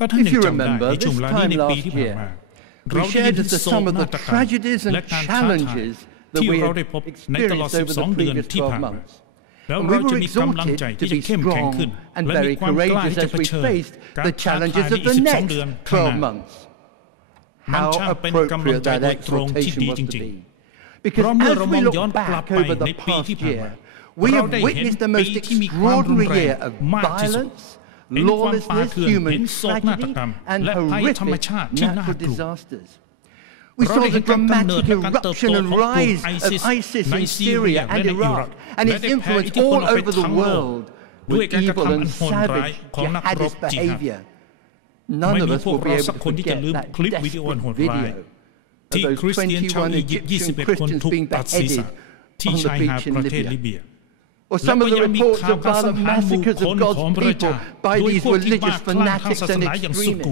If you remember, this time last year, we shared some of the tragedies and challenges that we had experienced over the previous 12 months. And we were exhorted to be strong and very courageous as we faced the challenges of the next 12 months. How appropriate that exhortation was to be. Because as we look back over the past year, we have witnessed the most extraordinary year of violence, lawlessness, human tragedy, and horrific natural disasters. We saw the dramatic eruption and rise of ISIS in Syria and Iraq, and its influence all over the world with evil and savage jihadist behavior. None of us will be able to forget that desperate video of those 21 Egyptian Christians being beheaded on the beach in Libya. Or some of the reports of violent massacres of God's people by these religious fanatics and extremists.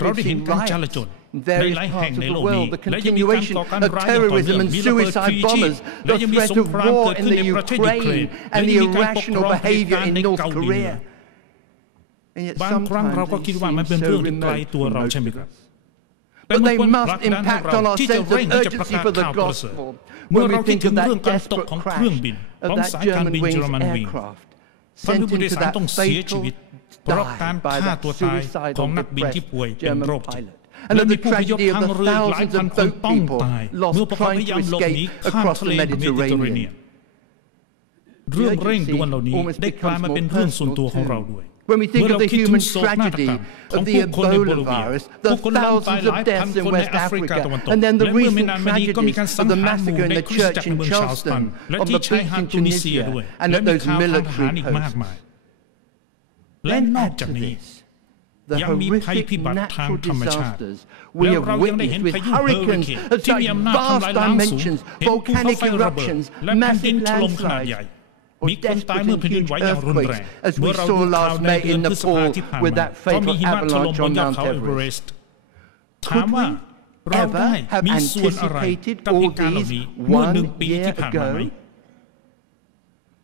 We've seen riots in various parts of the world, the continuation of terrorism and suicide bombers, the threat of war in the Ukraine, and the irrational behavior in North Korea. And yet sometimes they seem so remote from most of us. But they must impact on our sense of urgency for the gospel when we think of that desperate crash of that German-winged aircraft sent into that fatal dive by that suicidal, depressed German pilot. And of the tragedy of the thousands of boat people lost trying to escape across the Mediterranean. The urgency almost becomes more personal too. When we think of the human tragedy of the Ebola virus, the thousands of deaths in West Africa, and then the recent tragedies of the massacre in the church in Charleston, on the beach in Tunisia, and at those military posts. Then add to this the horrific natural disasters we have witnessed with hurricanes of such vast dimensions, volcanic eruptions, massive landslides, or desperate and huge earthquakes, as we saw last May in Nepal with that fatal avalanche on Mount Everest. Could we ever have anticipated all these 1 year ago?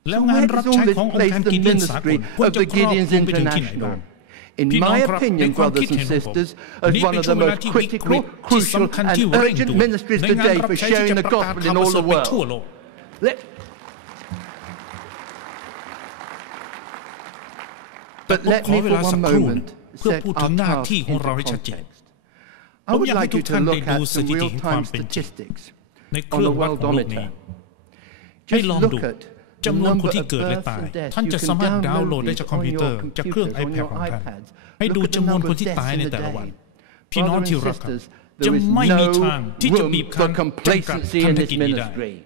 So where does all this place the ministry of the Gideons International? In my opinion, brothers and sisters, as one of the most critical, crucial and urgent ministries today for sharing the gospel in all the world. But let me for one moment set our task into context. I would like you to look at some real-time statistics on the worldometer. Just look at the number of births and deaths. You can download these on your computers, on your iPads. Look at the number of deaths in a day. Brothers and sisters, there is no room for complacency in this ministry.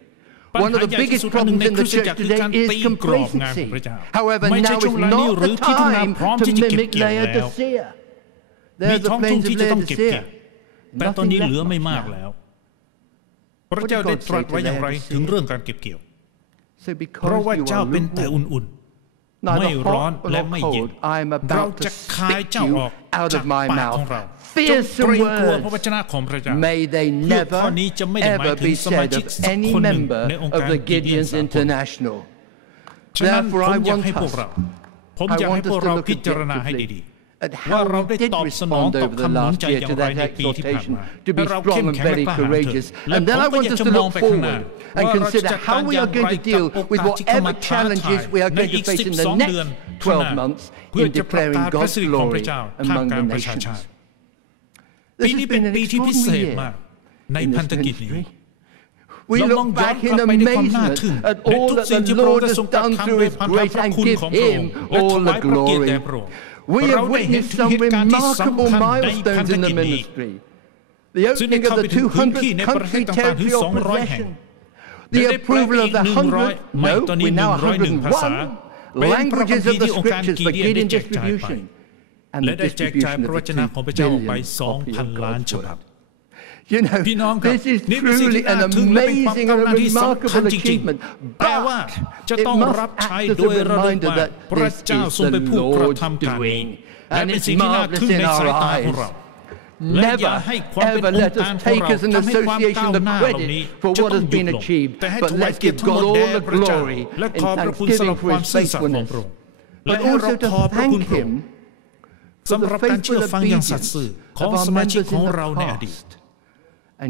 One of the biggest problems in the church today is complacency. However, now is not the time to mimic Laodicea. There are the plains of Laodicea. Nothing left now. พระเจ้าได้ตรัสไว้อย่างไรถึงเรื่องการเก็บเกี่ยวเพราะว่าเจ้าเป็นแต่อุ่นๆไม่ร้อนและไม่เย็นเราจะคายเจ้าออกจากปากของเราจงเกรงกลัวพระวจนะของพระเจ้าเรื่องข้อนี้จะไม่ได้หมายถึงสมาชิกสักคนหนึ่งในองค์การกิเดียนสากลฉะนั้นผมอยากให้พวกเราพิจารณาให้ดีat how we did respond over the last year to that exhortation to be strong and very courageous. And then I want us to look forward and consider how we are going to deal with whatever challenges we are going to face in the next 12 months in declaring God's glory among the nations. This has been an extraordinary year in this ministry. We look back in amazement at all that the Lord has done through His grace and give Him all the glory. We have witnessed some remarkable milestones in the ministry. The opening of the 200th-country territory of possession, the approval of the 100, we're now 101 languages of the Scriptures for Gideon distribution, and the distribution of the 2 billion copies of God's Word. You know, this is truly an amazing and remarkable achievement, but it must act as a reminder that this is the Lord's doing, and it's marvelous in our eyes. Never, ever let us take as an association the credit for what has been achieved, but let's give God all the glory in thanksgiving for His faithfulness, but also to thank Him สำหรับการเชื่อฟังอย่างสัตย์ซื่อของสมาชิกของเราในอดีต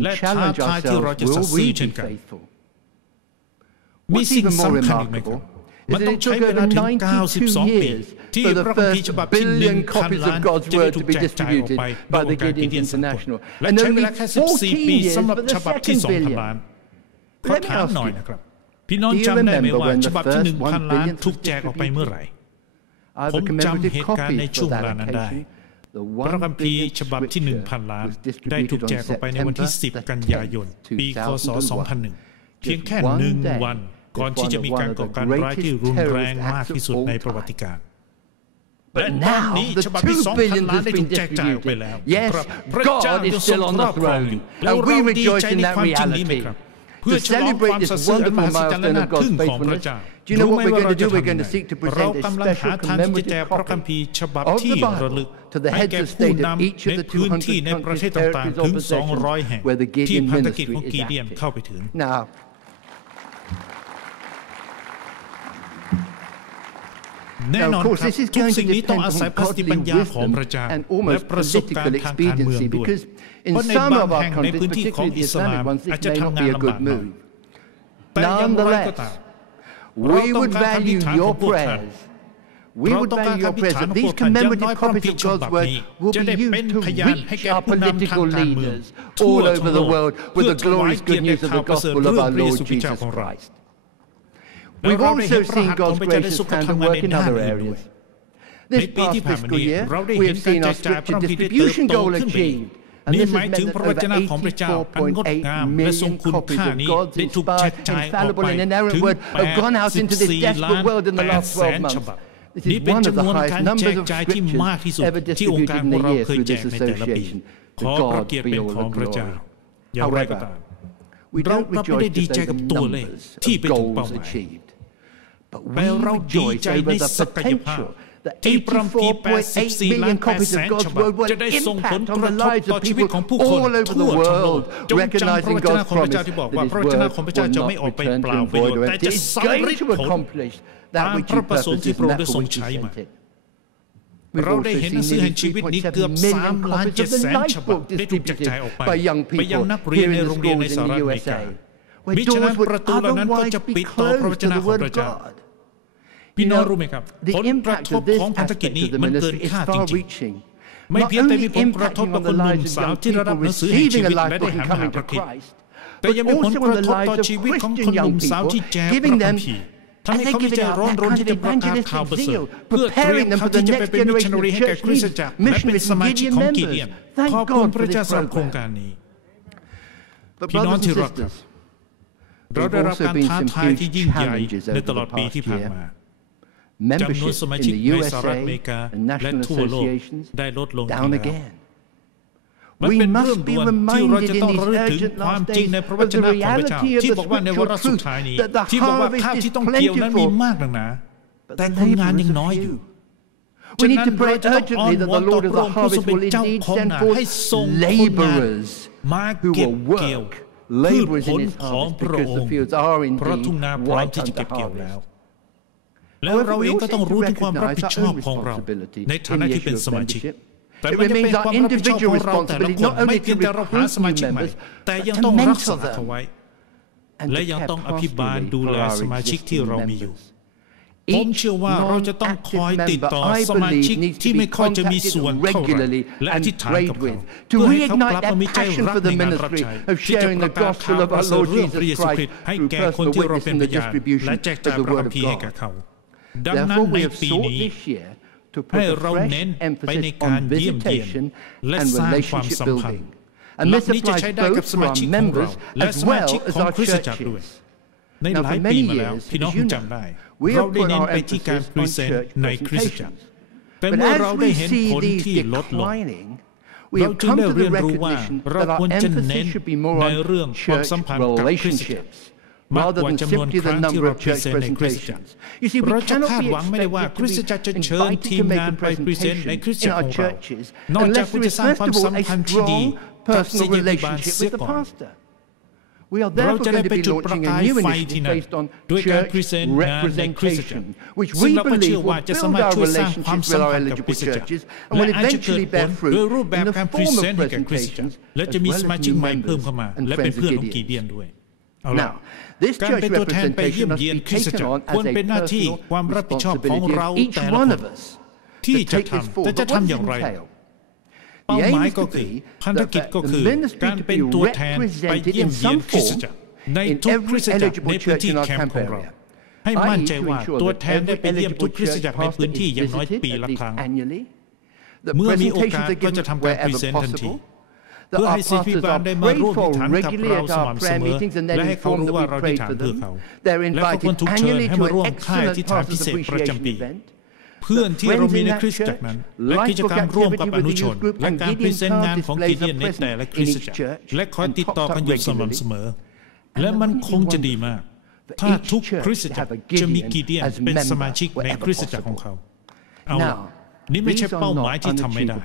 และท้าทายที่เราจะสัตย์ซื่อเช่นกันมีสิ่งสำคัญอีกไหมครับมันต้องใช้เวลาถึง92 ปีที่พระคัมภีร์ฉบับที่ 1,000 ล้านจะได้ถูกแจกจ่ายออกไปโดยองค์การกิเดียนสากลและใช้เวลาแค่14 ปีสำหรับฉบับที่ 2,000 ล้านขอถามหน่อยนะครับพี่น้องจำได้ไหมว่าฉบับที่ 1,000 ล้านถูกแจกออกไปเมื่อไหร่ผมจำเหตุการณ์ในช่วงเวลานั้นได้พระคัมภีร์ฉบับที่ 1,000 ล้านได้ถูกแจกออกไปในวันที่ 10 กันยายน ปีคศ 2001 เพียงแค่1 วันก่อนที่จะมีการก่อการร้ายที่รุนแรงมากที่สุดในประวัติการและตอนนี้ฉบับที่ 2,000 ล้านได้ถูกแจกจ่ายออกไปแล้วพระเจ้ายังทรงครอบครองอยู่แล้วเราดีใจในความจริงนี้ไหมครับเพื่อฉลองความสัตย์ซื่ออันมหัศจรรย์และน่าทึ่งของพระเจ้ารู้ไหมว่าเราจะทำยังไงเรากำลังหาทางที่จะแจกพระคัมภีร์ฉบับที่ระลึกให้แก่ผู้นำในพื้นที่ในประเทศต่างๆถึง 200 แห่งที่พันธกิจของกีเดียนเข้าไปถึงแน่นอนครับทุกสิ่งนี้ต้องอาศัยประสติปัญญาของพระเจ้าและประสบการณ์ทางการเมืองด้วยเพราะในบางแห่งในพื้นที่ของอิสลามอาจจะทำงานลำบากหน่อยแต่อย่างไรก็ตามเราต้องการอธิษฐานของพวกท่านเราต้องการอธิษฐานของพวกท่านอย่างน้อยพระคัมภีร์ฉบับนี้จะได้เป็นพยานให้แก่ผู้นำทางการเมืองทั่วทั้งโลกเพื่อถวายเกียรติแด่ข่าวประเสริฐเรื่องพระเยซูคริสต์เจ้าของเราWe've also seen God's gracious hand at work in other areas. This past fiscal year, we have seen our scripture distribution goal achieved, and this has meant that over 84.8 million copies of God's inspired, infallible, and inerrant word have gone out into this desperate world in the last 12 months. This is one of the highest numbers of scriptures ever distributed in a year through this association. To God be all the glory. However, we don't rejoice just over numbers of goals achieved.But we rejoice over the potential that 84.8 million copies of God's word will impact on the lives of people all over the world, recognizing God's promise that His word will not return to Him void or empty. It's going to accomplish that which He purposes and that for which He sent it. We've also seen nearly 3.7 million copies of the Lifebook distributed by young people here in the schools in the USA.where doors would otherwise be closed to the word of God. พี่น้องรู้ไหมครับผลกระทบของพันธกิจนี้มันเกินคาดจริงๆไม่เพียงแต่มีผลกระทบต่อคนหนุ่มสาวที่ได้รับหนังสือแห่งชีวิตและได้หันมาหาพระคริสต์แต่ยังมีผลกระทบต่อชีวิตของคนหนุ่มสาวที่แจกพระคัมภีร์ทำให้เขามีใจร้อนรนที่จะประกาศข่าวประเสริฐเพื่อเตรียมเขาที่จะไปเป็นมิชชันนารีให้แก่คริสตจักรและเป็นสมาชิกของกีเดียนขอบคุณพระเจ้าสำหรับโครงการนี้พี่น้องที่รักครับเราได้รับการท้าทายที่ยิ่งใหญ่ในตลอดปีที่ผ่านมาจำนวนสมาชิกในสหรัฐอเมริกาและทั่วโลกได้ลดลงอีกแล้วมันเป็นเรื่องด่วนที่เราจะต้องระลึกถึงความจริงในพระวจนะของพระเจ้าที่บอกว่าในวาระสุดท้ายนี้ที่บอกว่าข้าวที่ต้องเกี่ยวนั้นมีมากนักหนาแต่คนงานยังน้อยอยู่ฉะนั้นเราจะต้องอ้อนวอนต่อพระองค์ผู้ทรงเป็นเจ้าของนาให้ส่งคนงานมาเก็บเกี่ยวพืชผลของพระองค์เพราะทุ่งนาพร้อมที่จะเก็บเกี่ยวแล้วแล้วเราเองก็ต้องรู้ถึงความรับผิดชอบของเราในฐานะที่เป็นสมาชิกแต่มันจะเป็นความรับผิดชอบของเราแต่ละคนไม่เพียงแต่เราหาสมาชิกใหม่แต่ยังต้องรักษาเขาไว้และยังต้องอภิบาลดูแลสมาชิกที่เรามีอยู่ผมเชื่อว่าเราจะต้องคอยติดต่อสมาชิกที่ไม่ค่อยจะมีส่วนเท่าไหร่และอธิษฐานกับเขาเพื่อให้เขากลับมามีใจรักในงานรับใช้ที่จะประกาศข่าวประเสริฐเรื่องพระเยซูคริสต์ให้แก่คนที่เราเป็นพยานและแจกจ่ายพระคัมภีร์ให้แก่เขาดังนั้นในปีนี้ให้เราเน้นไปในการเยี่ยมเยียนและสร้างความสัมพันธ์หลักนี้จะใช้ได้กับสมาชิกของเราและสมาชิกของคริสตจักรด้วยในหลายปีมาแล้วพี่น้องคงจำได้เราได้เน้นไปที่การพรีเซนต์ในคริสตจักรแต่เมื่อเราได้เห็นผลที่ลดลงเราจึงได้เรียนรู้ว่าเราควรจะเน้นในเรื่องความสัมพันธ์กับคริสตจักรมากกว่าจำนวนครั้งที่เราพรีเซนต์ในคริสตจักรเราจะคาดหวังไม่ได้ว่าคริสตจักรจะเชิญทีมงานไปพรีเซนต์ในคริสตจักรของเรานอกจากคุณจะสร้างความสัมพันธ์ที่ดีกับศิษยาภิบาลเสียก่อน We are therefore going to be launching a new initiative based on church representation, which we believe will build our relationships with our eligible churches and will eventually bear fruit in the form of presentations as well as new members and friends of Gideon. Now, this church representation must be taken on as a personal responsibility of each one of us to take this forward. But what does it entail? The aim is to be that the ministry to be represented in some form in every eligible church in our camp area. ให้มั่นใจว่าตัวแทนได้ไปเยี่ยมทุกคริสตจักรในพื้นที่อย่างน้อยปีละครั้งเมื่อมีโอกาสก็จะทำการพรีเซนต์ทันทีเพื่อให้ศิษย์พิบาลได้มาร่วมอธิษฐานกับเราสม่ำเสมอและให้เขารู้ว่าเราอธิษฐานเพื่อเขาและก็ควรถูกเชิญให้มาร่วมค่ายอธิษฐานพิเศษประจำปีเพื่อนที่เรามีในคริสตจักรนั้นและกิจกรรมร่วมกับอนุชนและการพรีเซนต์งานของกิเดียนในแต่ละคริสตจักรและคอยติดต่อกันอยู่สม่ำเสมอและมันคงจะดีมากถ้าทุกคริสตจักรจะมีกิเดียนเป็นสมาชิกในคริสตจักรของเขาเอาล่ะนี่ไม่ใช่เป้าหมายที่ทำไม่ได้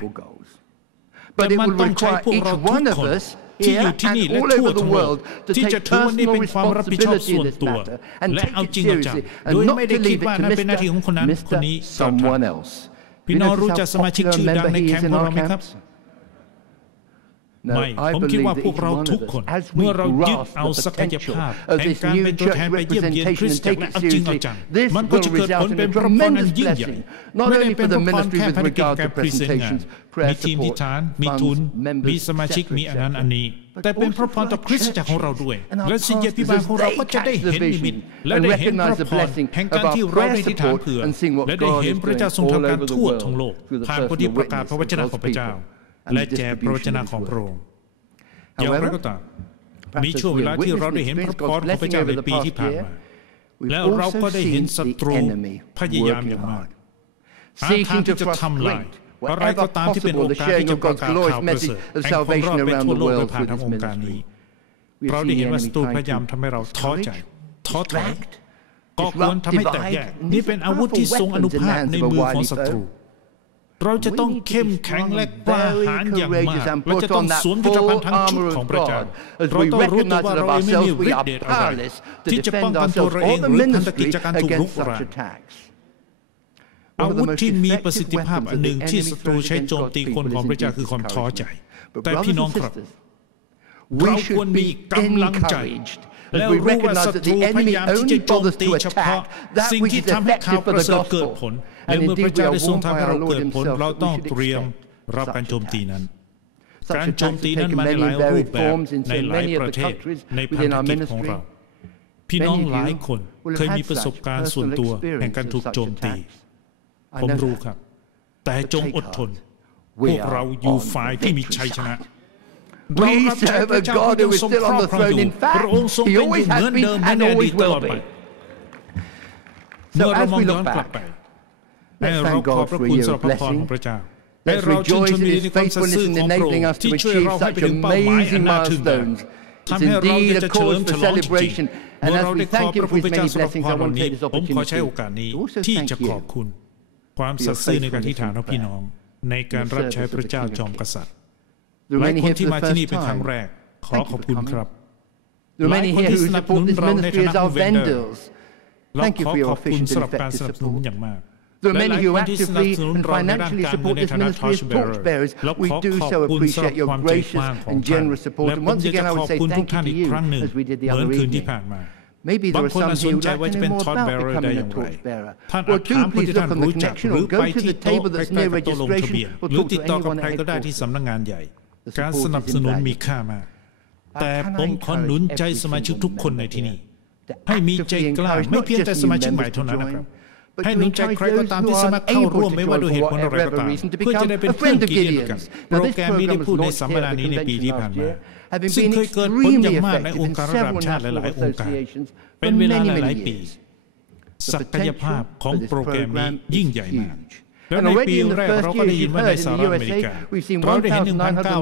แต่มันต้องใช้พวกเราทุกคนที่อยู่ที่นี่และทั่วทั้งโลกที่จะถือว่านี่เป็นความรับผิดชอบส่วนตัวและเอาจริงเอาจังโดยไม่ได้คิดว่านั่นเป็นหน้าที่ของคนนั้นคนนี้ต่อไปพี่น้องรู้จักสมาชิกชื่อดังในแคมป์ของเราไหมครับไม่ผมคิดว่าพวกเราทุกคนเมื่อเรายึดเอาศักยภาพแห่งการเป็นตัวแทนไปเยี่ยมเยียนคริสตจักรและเอาจริงเอาจังมันก็จะเกิดผลเป็นพระพรอันยิ่งใหญ่ไม่ได้เป็นพระพรแค่ภารกิจการพรีเซนต์งานมีทีมที่ฐานมีทุนมีสมาชิกมีอันนั้นอันนี้แต่เป็นพระพรต่อคริสตจักรของเราด้วยและศิษยาภิบาลของเราก็จะได้เห็นนิมิตและได้เห็นพระพรแห่งการที่เราได้อธิษฐานเผื่อและได้เห็นพระเจ้าทรงทำการทั่วทั้งโลกผ่านผู้ที่ประกาศพระวจนะของพระเจ้าและแจกพระวจนะของพระองค์อย่างไรก็ตามมีช่วงเวลาที่เราได้เห็นพระพรของพระเจ้าในปีที่ผ่านมาแล้วเราก็ได้เห็นศัตรูพยายามอย่างมากหาทางที่จะทำลายอะไรก็ตามที่เป็นโอกาสที่จะประกาศข่าวประเสริฐแห่งความรอดไปทั่วโลกโดยผ่านทางองค์การนี้เราได้เห็นว่าศัตรูพยายามทำให้เราท้อใจท้อถอยก่อกวนทำให้แตกแยกนี่เป็นอาวุธที่ทรงอานุภาพในมือของศัตรูเราจะต้องเข้มแข็งและกล้าหาญอย่างมากและจะต้องสวมยุทธภัณฑ์ทั้งชุดของพระเจ้าเราต้องรู้ตัวว่าเราไม่มีฤทธิ์เดชอะไรที่จะป้องกันตัวเราเองหรือพันธกิจจากการถูกรุกรานอาวุธที่มีประสิทธิภาพอันหนึ่งที่ศัตรูใช้โจมตีคนของพระเจ้าคือความท้อใจแต่พี่น้องครับเราควรมีกำลังใจแล้วรู้ว่าศัตรูพยายามที่จะโจมตีเฉพาะสิ่งที่ทำให้ข่าวประเสริฐเกิดผลและเมื่อพระเจ้าได้ทรงทำให้เราเกิดผลเราต้องเตรียมรับการโจมตีนั้นการโจมตีนั้นมาในหลายรูปแบบในหลายประเทศในพันธกิจของเราพี่น้องหลายคนเคยมีประสบการณ์ส่วนตัวแห่งการถูกโจมตีผมรู้ครับแต่จงอดทนพวกเราอยู่ฝ่ายที่มีชัยชนะ We serve a God who is still on the throne. In fact, He always has been and always will be. So as we look back, let's thank God for a year of blessing. Let's rejoice in His faithfulness in enabling us to achieve such amazing milestones. It's indeed a cause for celebration. And as we thank Him for His many blessings, I want to take this opportunity to also thank you. ความสัตย์ซื่อในการอธิษฐานของพี่น้องในการรับใช้พระเจ้าจอมกษัตริย์หลายคนที่มาที่นี่เป็นครั้งแรกขอขอบคุณครับหลายคนที่สนับสนุนเราในฐานะผู้เวนเดอร์เราขอขอบคุณสำหรับการสนับสนุนอย่างมาก There are many who actively and financially support this ministry as torchbearers. We do so appreciate your gracious and generous support. And once again, I would say thank you to you, as we did the other evening. Maybe there are some here who like to know more about becoming a torchbearer. Well, do please look on the connection or go to the table that's near registration or talk to anyone at headquarters. การสนับสนุนมีค่ามากแต่ผมขอหนุนใจสมาชิกทุกคนในที่นี้ให้มีใจกล้าไม่เพียงแต่สมาชิกใหม่เท่านั้นนะครับให้หนุนใจใครก็ตามที่สามารถเข้าร่วมไม่ว่าด้วยเหตุผลอะไรก็ตามเพื่อจะได้เป็นเพื่อนกิเดียนกันโปรแกรมนี้ได้พูดในสัมมนานี้ในปีที่ผ่านมาซึ่งเคยเกิดผลอย่างมากในองค์การระดับชาติหลายๆองค์การเป็นเวลาหลายๆปีศักยภาพของโปรแกรมนี้ยิ่งใหญ่มากแล้วในปีแรกเราก็ได้ยินว่าในสหรัฐอเมริกาเราได้เห็น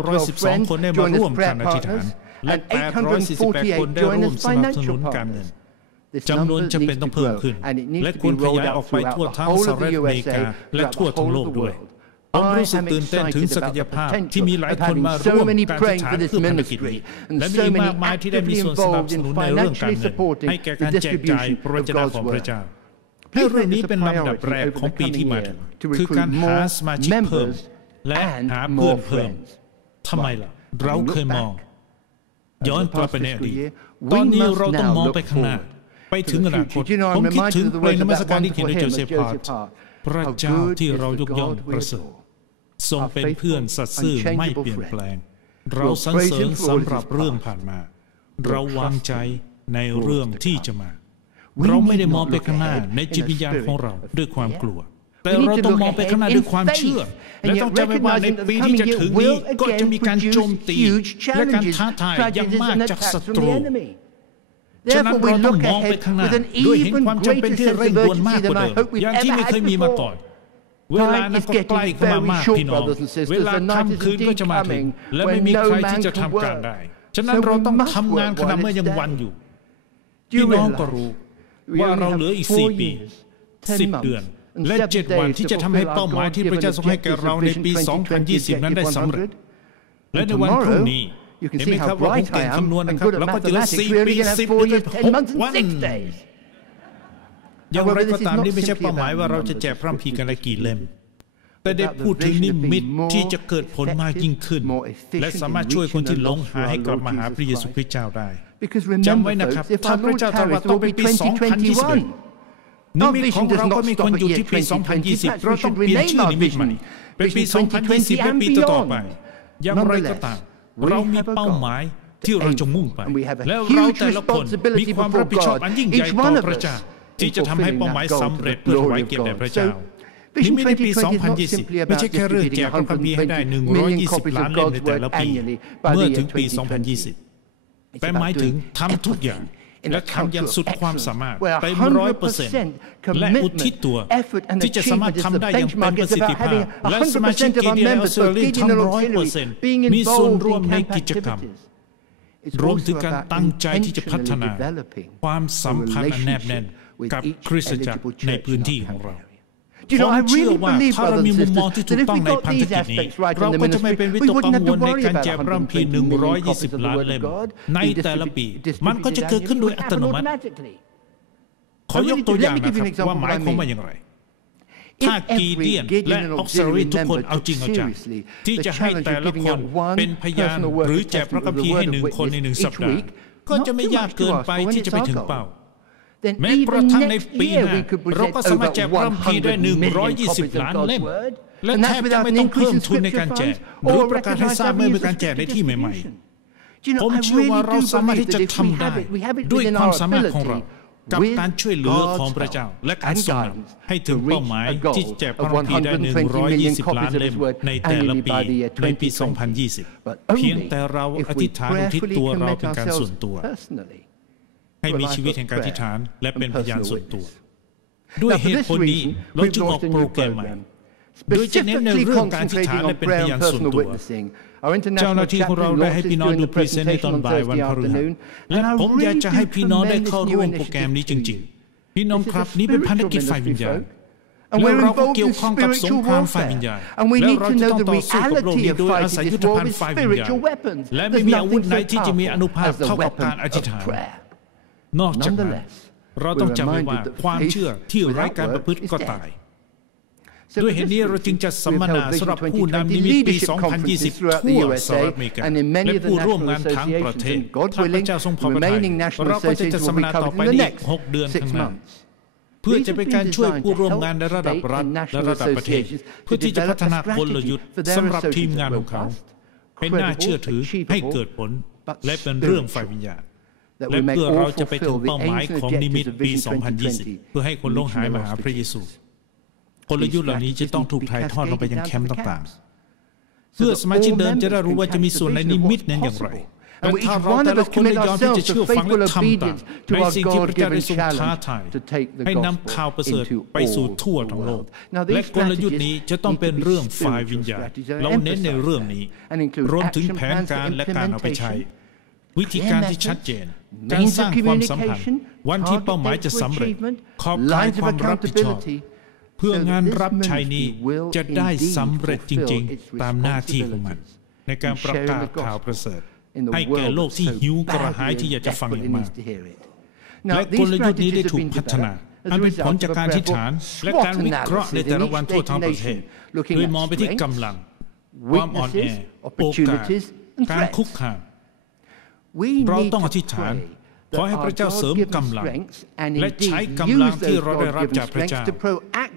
1,912 คนได้มาร่วมการอธิษฐานและ848 คนได้ร่วมสนับสนุนการเงินจำนวนจำเป็นต้องเพิ่มขึ้นและควรขยายออกไปทั่วทั้งสหรัฐอเมริกาและทั่วทั้งโลกด้วย ผมรู้สึกตื่นเต้นถึงศักยภาพที่มีหลายคนมาร่วมการอธิษฐานเพื่อภารกิจนี้และมีมากมายที่ได้มีส่วนสนับสนุนในเรื่องการเงินให้แก่การแจกจ่ายพระวจนะของพระเจ้าและเรื่องนี้เป็นลำดับแรกของปีที่มาถึงคือการหาสมาชิกเพิ่มและหาเพื่อนเพิ่มทำไมล่ะเราเคยมองย้อนกลับไปในอดีตตอนนี้เราต้องมองไปข้างหน้าไปถึงอนาคตผมคิดถึงเพลงนมัสการที่เขียนโดยโจเซฟพาร์ตพระเจ้าที่เรายกย่องประเสริฐทรงเป็นเพื่อนสัตย์ซื่อไม่เปลี่ยนแปลงเราสรรเสริญสำหรับเรื่องผ่านมาเราวางใจในเรื่องที่จะมาเราไม่ได้มองไปข้างหน้าในจิตวิญญาณของเราด้วยความกลัวแต่เราต้องมองไปข้างหน้าด้วยความเชื่อและต้องจำไว้ว่าในปีที่จะถึงนี้ก็จะมีการโจมตีและการท้าทายอย่างมากจากศัตรูฉะนั้นเราต้องมองไปข้างหน้าด้วยเห็นความจำเป็นที่เร่งด่วนมากกว่าเดิมอย่างที่ไม่เคยมีมาก่อนเวลานั้นก็ใกล้เข้ามามากพี่น้องเวลาค่ำคืนก็จะมาถึงและไม่มีใครที่จะทำการได้ฉะนั้นเราต้องทำงานขณะเมื่อยังวันอยู่พี่น้องก็รู้ว่าเราเหลืออีก4 ปี10 เดือนและ7 วันที่จะทำให้เป้าหมายที่พระเจ้าทรงให้แก่เราในปี 2020 นั้นได้สำเร็จและในวันพรุ่งนี้เห็นไหมครับว่าผมเก่งคำนวณนะครับเราก็จะเหลือ4 ปี 10 เดือน 6 วันอย่างไรก็ตามนี่ไม่ใช่เป้าหมายว่าเราจะแจกพระคัมภีร์กันละกี่เล่มแต่ได้พูดถึงนิมิตที่จะเกิดผลมากยิ่งขึ้นและสามารถช่วยคนที่หลงหาให้กลับมาหาพระเยซูคริสต์เจ้าได้จำไว้นะครับถ้าพระเจ้าตรัสว่าต้องเป็นปี 2021นิมิตของเราก็มีคนอยู่ที่ปี 2020 เราต้องเปลี่ยนชื่อนิมิตใหม่เป็นปี 2020 และปีต่อไปอย่างไรก็ตามเรามีเป้าหมายที่เราจะมุ่งไปแล้วเราแต่ละคนมีความรับผิดชอบอันยิ่งใหญ่ต่อพระเจ้าที่จะทำให้เป้าหมายสำเร็จเพื่อถวายเกียรติแด่พระเจ้านิมิตในปี 2020 ไม่ใช่แค่เรื่องแจกพระคัมภีร์ให้ได้120 ล้านเล่มในแต่ละปีเมื่อถึงปี 2020 แต่หมายถึงทำทุกอย่างและทำอย่างสุดความสามารถเต็ม 100% และอุทิศตัวที่จะสามารถทำได้อย่างเป็นประสิทธิภาพและสมาชิกกิจในออสเตรเลียทั้ง 100% มีส่วนร่วมในกิจกรรมรวมถึงการตั้งใจที่จะพัฒนาความสัมพันธ์อันแนบแน่นกับคริสตจักรในพื้นที่ของเราผมเชื่อว่าถ้าเรามีมุมมองที่ถูกต้องในพันธกิจนี้เราก็จะไม่เป็นวิตกกังวลในการแจกพระคัมภีร์120 ล้านเล่มในแต่ละปีมันก็จะเกิดขึ้นโดยอัตโนมัติขอยกตัวอย่างนะครับว่าหมายความว่าอย่างไรถ้ากีเดียนและออกซารีทุกคนเอาจริงเอาจังที่จะให้แต่ละคนเป็นพยานหรือแจกพระคัมภีร์ให้1 คนใน1 สัปดาห์ก็จะไม่ยากเกินไปที่จะไปถึงเป้าแม้กระทั่งในปีหน้าเราก็สามารถแจกพระคัมภีร์ได้120 ล้านเล่มและแทบจะไม่ต้องเพิ่มทุนในการแจกหรือประกาศให้ทราบเมื่อมีการแจกในที่ใหม่ๆผมเชื่อว่าเราสามารถที่จะทำได้ด้วยความสามารถของเรากับการช่วยเหลือของพระเจ้าและการส่งให้ถึงเป้าหมายที่แจกพระคัมภีร์ได้120 ล้านเล่มในแต่ละปีในปี 2020 เพียงแต่เราอธิษฐานอุทิศตัวเราเป็นการส่วนตัวให้มีชีวิตแห่งการอธิษฐานและเป็นพยานส่วนตัวด้วยเหตุผลนี้เราจึงออกโปรแกรมใหม่โดยจะเน้นในเรื่องการอธิษฐานและเป็นพยานส่วนตัวเจ้าหน้าที่ของเราได้ให้พี่น้องดูพรีเซนต์ในตอนบ่ายวันพฤหัสและผมอยากจะให้พี่น้องได้เข้าร่วมโปรแกรมนี้จริงๆพี่น้องครับนี่เป็นภารกิจฝ่ายวิญญาณและเราก็เกี่ยวข้องกับสงครามฝ่ายวิญญาณและเราจะต้องต่อสู้กับโลกนี้โดยอาศัยยุทธภัณฑ์ฝ่ายวิญญาณและไม่มีอาวุธไหนที่จะมีอานุภาพเท่ากับการอธิษฐานนอกจากนั้นเราต้องจำไว้ว่าความเชื่อที่ไร้การประพฤติก็ตายด้วยเหตุนี้เราจึงจะสัมมนาสำหรับผู้นำนิมิตปี 2020 ทั่วสหรัฐอเมริกาและผู้ร่วมงานทั้งประเทศถ้าพระเจ้าทรงพอพระทัยเราก็จะจัดสัมมนาต่อไปอีก6 เดือนข้างหน้าเพื่อจะเป็นการช่วยผู้ร่วมงานในระดับรัฐและระดับประเทศเพื่อที่จะพัฒนากลยุทธ์สำหรับทีมงานของเขาให้น่าเชื่อถือให้เกิดผลและเป็นเรื่องฝ่ายวิญญาณและเพื่อเราจะไปถึงเป้าหมายของนิมิตปี 2020 เพื่อให้คนหลงหายมาหาพระเยซูกลยุทธ์เหล่านี้จะต้องถูกถ่ายทอดลงไปยังแคมป์ต่างๆเพื่อสมาชิกเดิมจะได้รู้ว่าจะมีส่วนในนิมิตนั้นอย่างไรและถ้าเราแต่ละคนยอมที่จะเชื่อฟังและทำตามในสิ่งที่พระเจ้าได้ทรงท้าทายให้นำข่าวประเสริฐไปสู่ทั่วทั้งโลกและกลยุทธ์นี้จะต้องเป็นเรื่องฝ่ายวิญญาณเราเน้นในเรื่องนี้รวมถึงแผนการและการเอาไปใช้วิธีการที่ชัดเจนการสร้างความสัมพันธ์วันที่เป้าหมายจะสำเร็จขอบข่ายความรับผิดชอบ พื่องานรับใช้นี้จะได้สำเร็จจริงๆตามหน้าที่ของมันในการประกาศข่าวประเสริฐให้แก่โลกที่หิวกระหายที่อยากจะฟังอย่างมากและกลยุทธ์นี้ได้ถูกพัฒนาอันเป็นผลจากการอธิษฐานและการวิเคราะห์ในแต่ละวันทั่วทั้งประเทศโดยมองไปที่กำลังความอ่อนแอโอกาสการคุกคามเราต้องอธิษฐานขอให้พระเจ้าเสริมกำลังและใช้กำลังที่เราได้รับจากพระเจ้า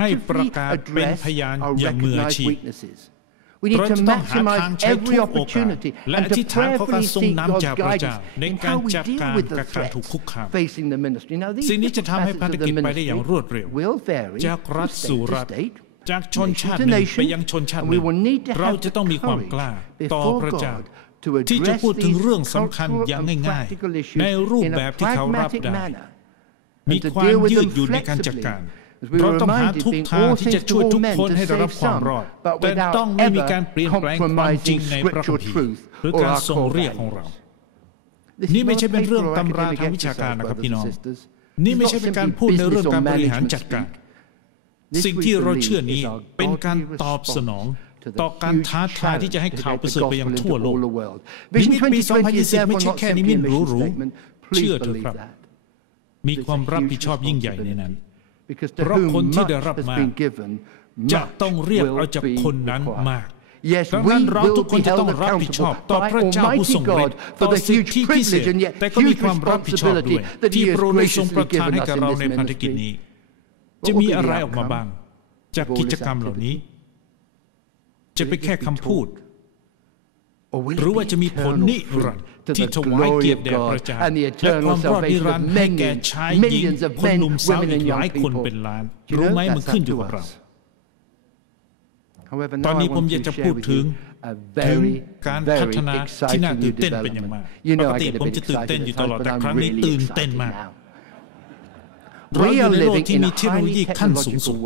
ให้ประกาศเป็นพยานอย่างมืออาชีพเราจะต้องหาทางใช้ทุกโอกาสและอธิษฐานขอการทรงนำจากพระเจ้าในการจัดการกับการถูกคุกคามสิ่งนี้จะทำให้ภารกิจไปได้อย่างรวดเร็วจากรัฐสู่รัฐจากชนชาติหนึ่งไปยังชนชาติหนึ่งเราจะต้องมีความกล้าต่อพระเจ้าที่จะพูดถึงเรื่องสำคัญอย่างง่ายๆในรูปแบบที่เขารับได้มีความยืดหยุ่นในการจัดการเราต้องหาทุกทางที่จะช่วยทุกคนให้ได้รับความรอดแต่ต้องไม่มีการเปลี่ยนแปลงความจริงในพระคัมภีร์หรือการทรงเรียกของเรานี่ไม่ใช่เป็นเรื่องตำราทางวิชาการนะครับพี่น้องนี่ไม่ใช่เป็นการพูดในเรื่องการบริหารจัดการสิ่งที่เราเชื่อนี้เป็นการตอบสนองต่อการท้าทายที่จะให้ข่าวประเสริฐไปยังทั่วโลกนิมิตปี 2020 ไม่ใช่แค่นิมิตหรูๆเชื่อเถอะครับมีความรับผิดชอบยิ่งใหญ่ในนั้นเพราะคนที่ได้รับมาจะต้องเรียกเอาจากคนนั้นมากดังนั้นเราทุกคนจะต้องรับผิดชอบต่อพระเจ้าผู้ทรงฤทธิ์ต่อสิทธิพิเศษแต่ก็มีความรับผิดชอบด้วยที่พระองค์ได้ทรงประทานให้กับเราในภารกิจนี้จะมีอะไรออกมาบ้างจากกิจกรรมเหล่านี้จะเป็นแค่คำพูดหรือว่าจะมีผลนิรันดร์ที่ถวายเกียรติแด่พระเจ้าและความรอดนิรันดร์ให้แก่ชายหญิงคนหนุ่มสาวอีกหลายคนเป็นล้านรู้ไหมมันขึ้นอยู่กับเราตอนนี้ผมอยากจะพูดถึงการพัฒนาที่น่าตื่นเต้นเป็นอย่างมากปกติผมจะตื่นเต้นอยู่ตลอดแต่ครั้งนี้ตื่นเต้นมากเราอยู่ในโลกที่มีเทคโนโลยีขั้นสูงสุด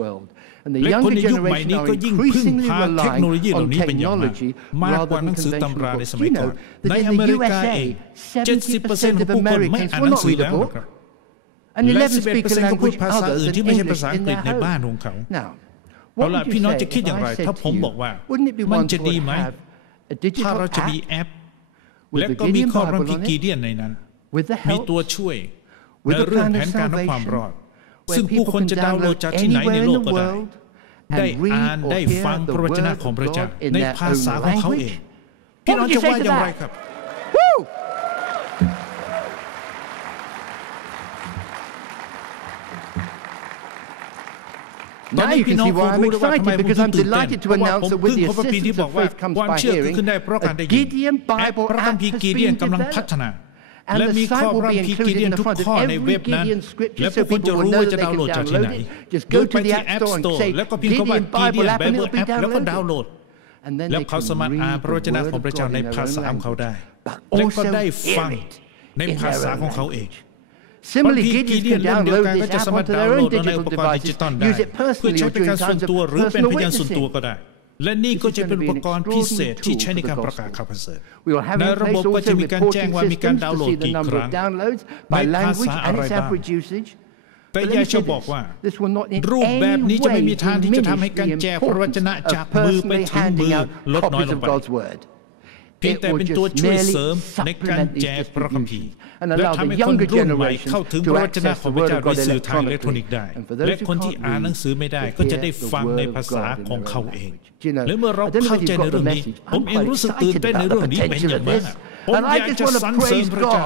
และคนในยุคใหม่นี้ก็ยิ่งพึ่งพาเทคโนโลยีเหล่านี้เป็นอย่างมากกว่าหนังสือตำราในสมัยก่อนในอเมริกาเอง 70% ของผู้คนไม่อ่านหนังสือแล้วนะครับและ 11% ก็พูดภาษาอื่นที่ไม่ใช่ภาษาอังกฤษในบ้านของเขาเอาล่ะพี่น้องจะคิดอย่างไรถ้าผมบอกว่ามันจะดีไหมถ้าเราจะมีแอปและก็มีข้อความพิกีเดียนในนั้นมีตัวช่วยในเรื่องแผนการและความรอดซึ่งผู้คนจะดาวน์โหลดจากที่ไหนในโลกก็ได้อ่านได้ฟังพระวจนะของพระเจ้าในภาษาของเขาเองพี่น้องจะว่าอย่างไรครับตอนนี้พี่น้องคงรู้แล้วว่าทำไมผมถึงตื่นเต้นเพราะว่าผมพึ่งพระคัมภีร์ที่บอกว่าความเชื่อเกิดขึ้นได้เพราะการได้ยินแอปพระคัมภีร์กีเดียนกำลังพัฒนาและมีข้อความพิกีเดียนทุกข้อในเว็บนั้นและผู้คนจะรู้ว่าจะดาวน์โหลดจากที่ไหนเดินไปที่ App Store แล้วก็พิมพ์คำว่า Gideon Bible App แล้วก็ดาวน์โหลดแล้วเขาสามารถอ่านพระวจนะของพระเจ้าในภาษาของเขาได้และก็ได้ฟังในภาษาของเขาเองบางทีกีเดียนเล่มเดียวกันก็จะสามารถดาวน์โหลดในอุปกรณ์ดิจิตอลได้เพื่อใช้เป็นการส่วนตัวหรือเป็นพยานส่วนตัวก็ได้และนี่ก็จะเป็นอุปกรณ์พิเศษที่ใช้ในการประกาศข่าวประเสริฐในระบบก็จะมีการแจ้งว่ามีการดาวน์โหลดกี่ครั้งในภาษาอะไรบ้างแต่อยากจะบอกว่ารูปแบบนี้จะไม่มีทางที่จะทำให้การแจกพระวจนะจากมือไปถึงมือลดน้อยลงไปเพียงแต่เป็นตัวช่วยเสริมในการแจกพระคัมภีร์และทำให้คนรุ่นใหม่เข้าถึงพระวจนะของพระเจ้าด้วยสื่อทางอิเล็กทรอนิกส์ได้และคนที่อ่านหนังสือไม่ได้ก็จะได้ฟังในภาษาของเขาเองและเมื่อเราเข้าใจในเรื่องนี้ผมเองรู้สึกตื่นเต้นในเรื่องนี้เป็นอย่างมากผมอยากจะสรรเสริญพระเจ้า